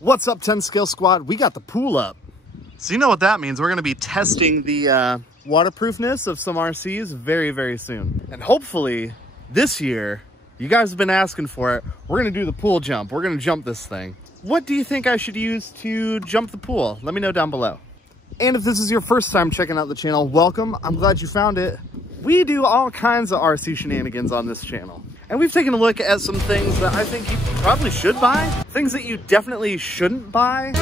What's up, 10 Scale Squad? We got the pool up. So you know what that means. We're gonna be testing the waterproofness of some RCs very, very soon. And hopefully this year, you guys have been asking for it, we're gonna do the pool jump. We're gonna jump this thing. What do you think I should use to jump the pool? Let me know down below. And if this is your first time checking out the channel, welcome. I'm glad you found it. We do all kinds of RC shenanigans on this channel. And we've taken a look at some things that I think you probably should buy, things that you definitely shouldn't buy,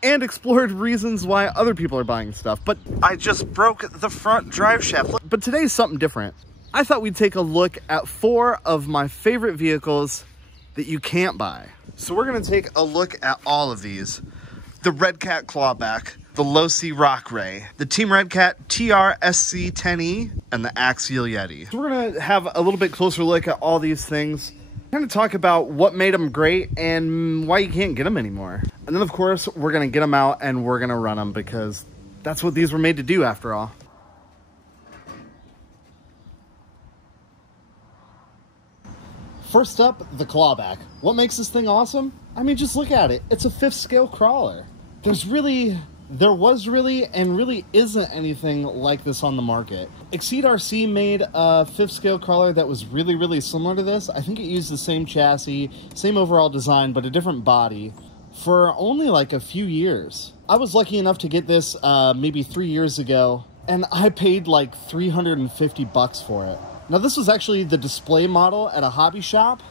and explored reasons why other people are buying stuff. But I just broke the front drive shaft. But today's something different. I thought we'd take a look at 4 of my favorite vehicles that you can't buy. So we're gonna take a look at all of these. The Redcat Clawback, the Losi Rock Ray, the Team Redcat TR-SC 10E, and the Axial Yeti. So we're gonna have a little bit closer look at all these things, kind of talk about what made them great and why you can't get them anymore. And then of course, we're gonna get them out and we're gonna run them because that's what these were made to do after all. First up, the Clawback. What makes this thing awesome? I mean, just look at it. It's a 5th scale crawler. There was really and really isn't anything like this on the market. Exceed RC made a 5th scale crawler that was really, really similar to this. I think it used the same chassis, same overall design, but a different body for only like a few years. I was lucky enough to get this maybe 3 years ago, and I paid like 350 bucks for it. Now this was actually the display model at a hobby shop,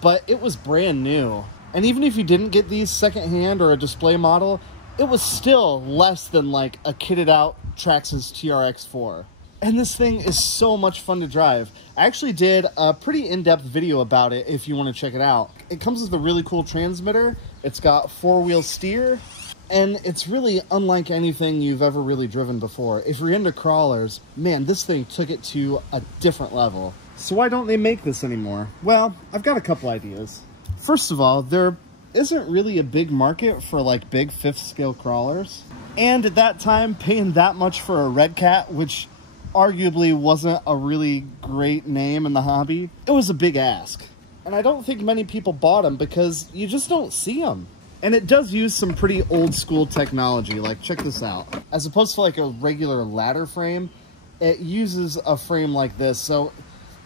but it was brand new. And even if you didn't get these secondhand or a display model, it was still less than like a kitted out Traxxas TRX4. And this thing is so much fun to drive. I actually did a pretty in-depth video about it if you want to check it out. It comes with a really cool transmitter. It's got 4-wheel steer, and it's really unlike anything you've ever really driven before. If you're into crawlers, man, this thing took it to a different level. So why don't they make this anymore? Well, I've got a couple ideas. First of all, there isn't really a big market for like big 5th scale crawlers. And at that time, paying that much for a Redcat, which arguably wasn't a really great name in the hobby, it was a big ask. And I don't think many people bought them because you just don't see them. And it does use some pretty old school technology. Like, check this out. As opposed to like a regular ladder frame, it uses a frame like this. So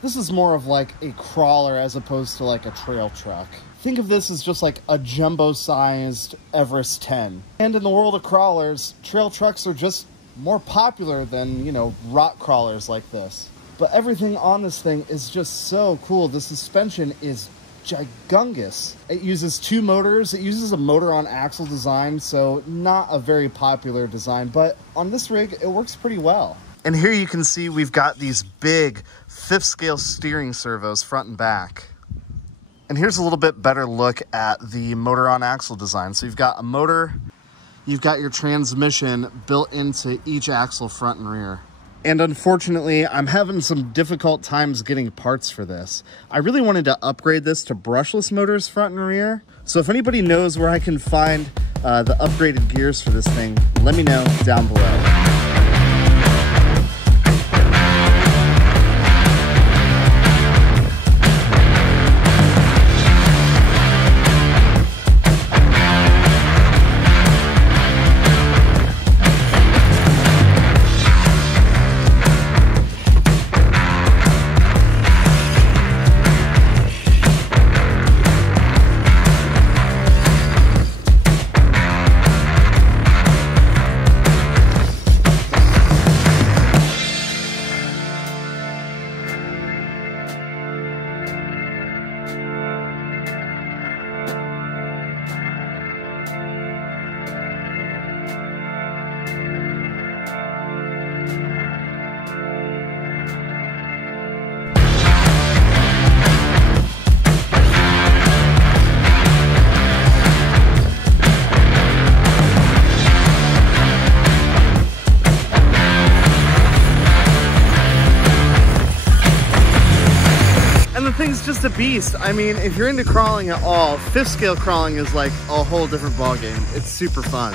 this is more of like a crawler as opposed to like a trail truck. Think of this as just like a jumbo-sized Everest 10. And in the world of crawlers, trail trucks are just more popular than, you know, rock crawlers like this. But everything on this thing is just so cool. The suspension is gigungous. It uses 2 motors. It uses a motor on axle design, so not a very popular design, but on this rig, it works pretty well. And here you can see we've got these big 5th scale steering servos front and back. And here's a little bit better look at the motor on axle design. So you've got a motor, you've got your transmission built into each axle front and rear. And unfortunately, I'm having some difficult times getting parts for this. I really wanted to upgrade this to brushless motors front and rear. So if anybody knows where I can find the upgraded gears for this thing, let me know down below. Thing's just a beast. I mean, if you're into crawling at all, 5th scale crawling is like a whole different ballgame. It's super fun.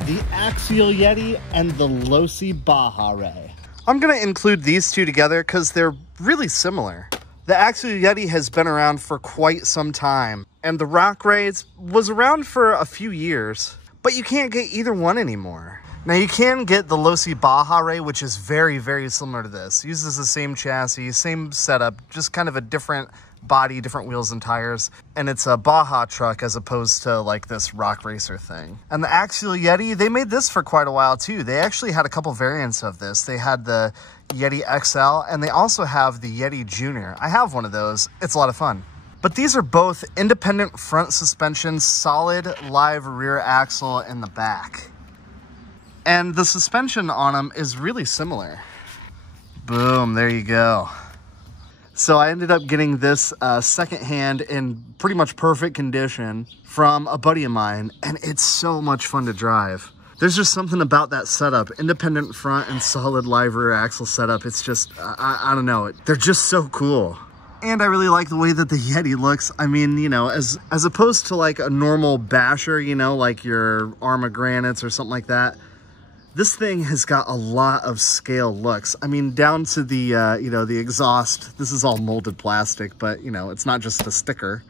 The Axial Yeti and the Losi Baja Ray. I'm gonna include these two together because they're really similar. The Axial Yeti has been around for quite some time, And the Rock Ray was around for a few years, but you can't get either one anymore. Now you can get the Losi Baja Ray, which is very, very similar to this. Uses the same chassis, same setup, just kind of a different body, different wheels and tires. And it's a Baja truck as opposed to like this Rock Racer thing. And the Axial Yeti, they made this for quite a while too. They actually had a couple variants of this. They had the Yeti XL and they also have the Yeti Junior. I have one of those. It's a lot of fun. But these are both independent front suspension, solid live rear axle in the back. And the suspension on them is really similar. Boom, there you go. So I ended up getting this secondhand in pretty much perfect condition from a buddy of mine, and it's so much fun to drive. There's just something about that setup, independent front and solid live rear axle setup. It's just, I don't know, they're just so cool. And I really like the way that the Yeti looks. I mean, you know, as opposed to like a normal basher, you know, like your Arma Granites or something like that, this thing has got a lot of scale looks. I mean, down to the, you know, the exhaust. This is all molded plastic, but, you know, it's not just a sticker.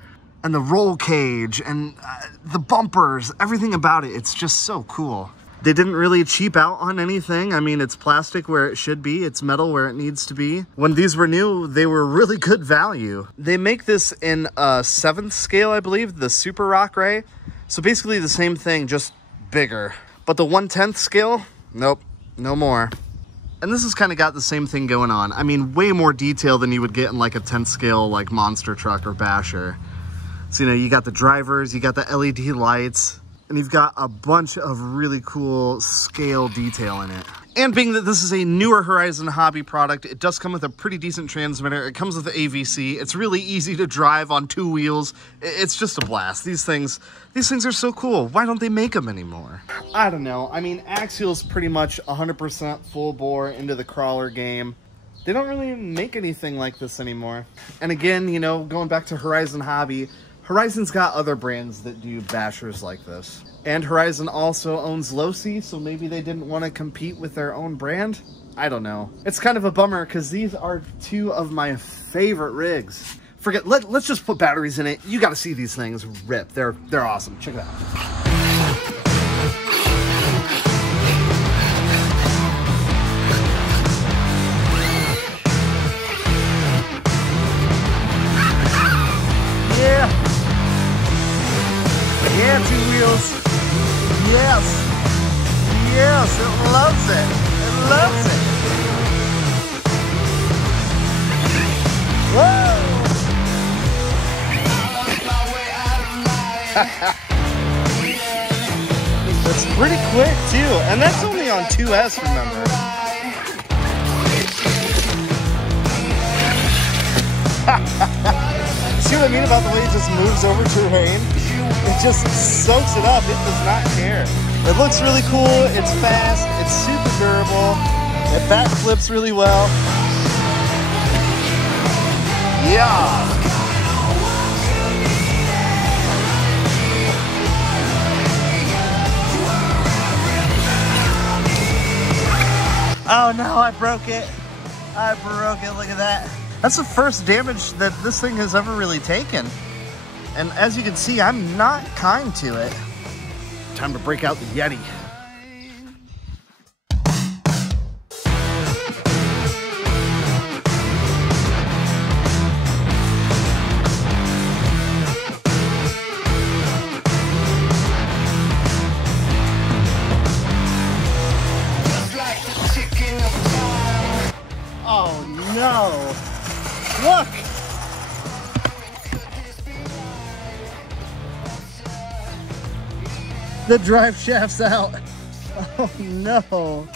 And the roll cage and the bumpers, everything about it, it's just so cool. They didn't really cheap out on anything. I mean, it's plastic where it should be. It's metal where it needs to be. When these were new, they were really good value. They make this in a 7th scale, I believe, the Super Rock Ray. So basically the same thing, just bigger. But the 1/10 scale, nope, no more. And this has kind of got the same thing going on. I mean, way more detail than you would get in like a 10th scale, like monster truck or basher. So, you know, you got the drivers, you got the LED lights, and you've got a bunch of really cool scale detail in it. And being that this is a newer Horizon Hobby product, it does come with a pretty decent transmitter. It comes with the AVC. It's really easy to drive on 2 wheels. It's just a blast. These things are so cool. Why don't they make them anymore? I don't know. I mean, Axial's pretty much 100% full bore into the crawler game. They don't really make anything like this anymore. And again, you know, going back to Horizon Hobby, Horizon's got other brands that do bashers like this. And Horizon also owns Losi, so maybe they didn't want to compete with their own brand? I don't know. It's kind of a bummer because these are 2 of my favorite rigs. Let's just put batteries in it. You got to see these things rip. They're awesome. Check it out. Yeah. Yeah, 2 wheels. Yes. Yes, it loves it. It loves it. Whoa! It's pretty quick too, and that's only on 2S, remember? See what I mean about the way it just moves over terrain? It just soaks it up. It does not care. It looks really cool. It's fast. It's super durable. It backflips really well. Yeah. Oh no, I broke it. I broke it. Look at that. That's the first damage that this thing has ever really taken. And as you can see, I'm not kind to it. Time to break out the Yeti. Oh no! Look! The drive shaft's out. Oh no.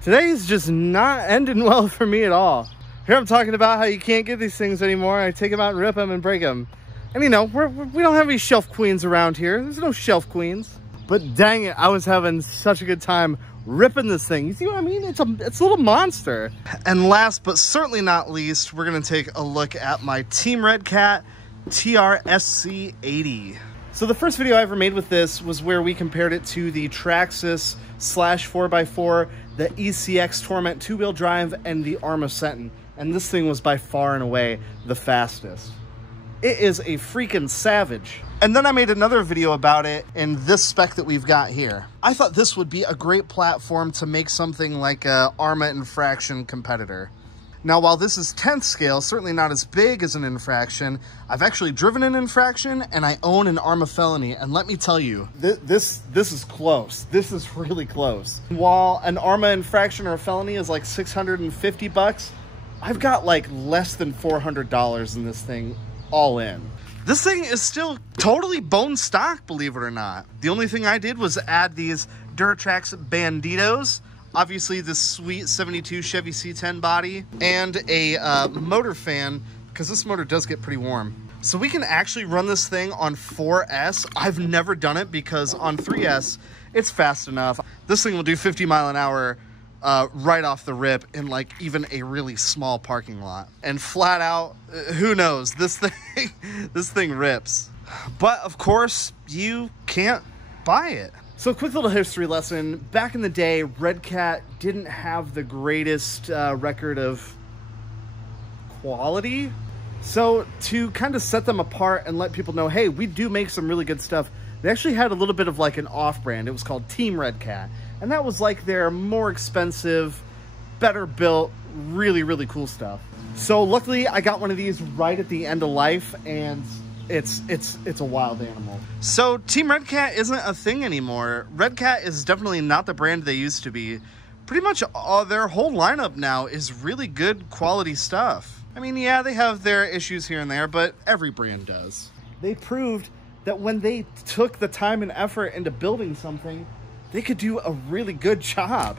Today's just not ending well for me at all. Here I'm talking about how you can't get these things anymore. I take them out and rip them and break them. And you know, we don't have any shelf queens around here. There's no shelf queens. But dang it, I was having such a good time ripping this thing. You see what I mean? It's a little monster. And last but certainly not least, we're gonna take a look at my Team Redcat TRSC 80. So the first video I ever made with this was where we compared it to the Traxxas slash 4x4, the ECX Torment 2-wheel drive, and the Arma Sentin. And this thing was by far and away the fastest. It is a freaking savage. And then I made another video about it in this spec that we've got here. I thought this would be a great platform to make something like a Arma Infraction competitor. Now, while this is 10th scale, certainly not as big as an Infraction, I've actually driven an Infraction and I own an Arma Felony. And let me tell you, this is close. This is really close. While an Arma Infraction or a Felony is like 650 bucks, I've got like less than $400 in this thing all in. This thing is still totally bone stock, believe it or not. The only thing I did was add these Duratrax Banditos, obviously this sweet 72 Chevy C10 body, and a motor fan, because this motor does get pretty warm. So we can actually run this thing on 4S. I've never done it because on 3S, it's fast enough. This thing will do 50 mile an hour right off the rip in like even a really small parking lot. And flat out, who knows, this thing rips. But of course, you can't buy it. So quick little history lesson. Back in the day, Redcat didn't have the greatest record of quality. So to kind of set them apart and let people know, hey, we do make some really good stuff, they actually had a little bit of like an off-brand. It was called Team Redcat. And that was like their more expensive, better built, really, really cool stuff. So luckily I got one of these right at the end of life, and it's a wild animal. So Team Redcat isn't a thing anymore. Redcat is definitely not the brand they used to be. Pretty much their whole lineup now is really good quality stuff. I mean, yeah, they have their issues here and there, but every brand does. They proved that when they took the time and effort into building something, they could do a really good job.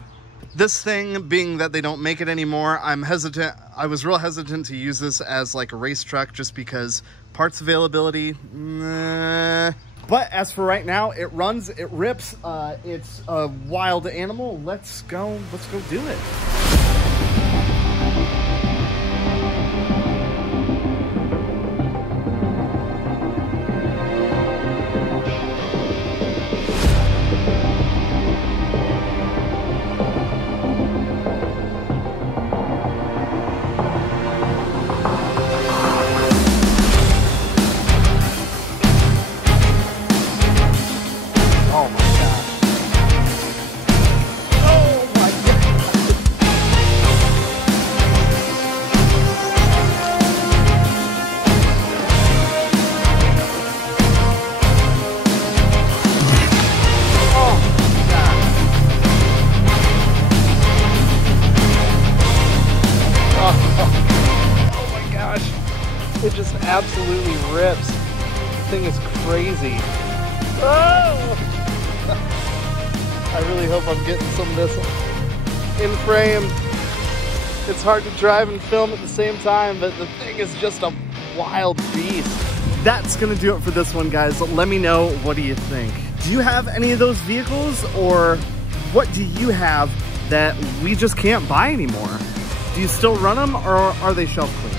This thing, being that they don't make it anymore, I'm hesitant. I was real hesitant to use this as like a race truck just because parts availability, nah. But as for right now, it runs, it rips, it's a wild animal. Let's go do it. It just absolutely rips. The thing is crazy. Oh! I really hope I'm getting some of this in frame. It's hard to drive and film at the same time, but the thing is just a wild beast. That's gonna do it for this one, guys. Let me know, what do you think? Do you have any of those vehicles, or what do you have that we just can't buy anymore? Do you still run them, or are they shelf cleans?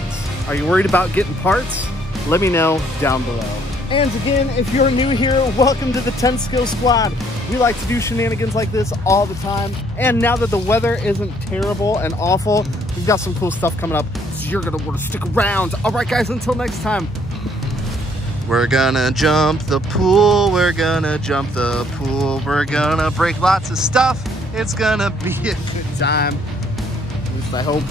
Are you worried about getting parts? Let me know down below. And again, if you're new here, welcome to the 10 Skill Squad. We like to do shenanigans like this all the time. And now that the weather isn't terrible and awful, we've got some cool stuff coming up, so you're gonna want to stick around. All right, guys, until next time. We're gonna jump the pool, we're gonna jump the pool, we're gonna break lots of stuff. It's gonna be a good time. At least I hope.